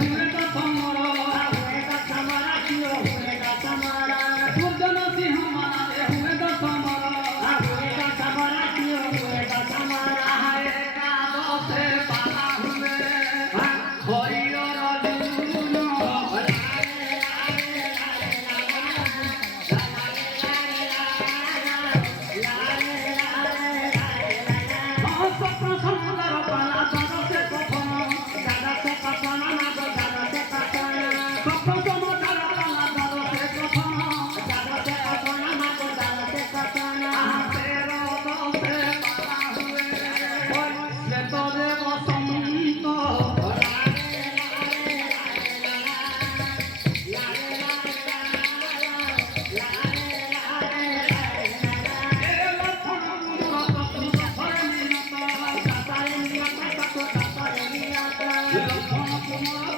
हुए का समरा क्यों हुए का समारा दुर्जन सिंह मारे हुए का समरा हुए का समारा क्यों हुए का समारा आएगा दोसे पाला हुए खोइर लूनो सपन समुद्र पाला दादा से कफन दादा से कपना ना दो दादा से कपना सपन समुद्र पाला दादा से कफन दादा से कपना ना दो दादा से कपना तेरो दोसे पाला हुए से तो देव संत लखन कुमार